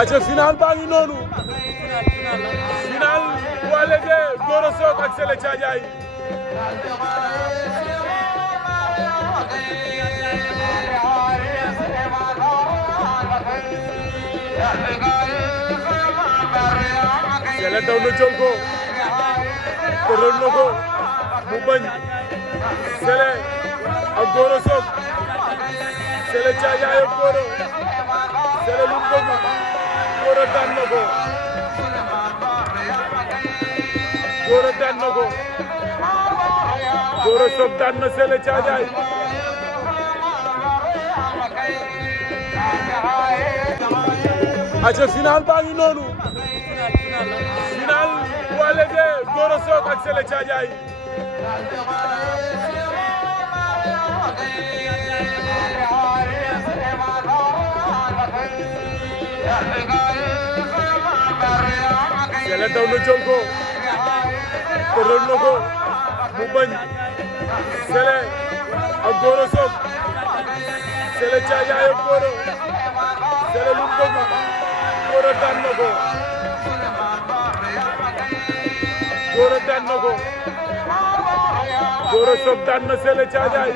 aca final baa ngi noonu final poids léger Gora Sock ak Sélé Thiadiaye Sélé daw na jël ko tëral na ko mu bañ Sélé ak Gora Sock Sélé Thiadiaye ak Gora Sélé lu mu bëgg Gora daan na ko Gora daan na ko Gora Sock daan na Sélé Thiadiaye aca final baa ngi noonu final poids léger Gora Sock ak Sélé Thiadiaye Sélé daw na jël ko tëral na ko mu bañ Sélé ak Gora Sock Sélé Thiadiaye ak Gora Sélé lu mu bëgg Gora daan na ko Gora daan na ko Gora Sock daan na Sélé Thiadiaye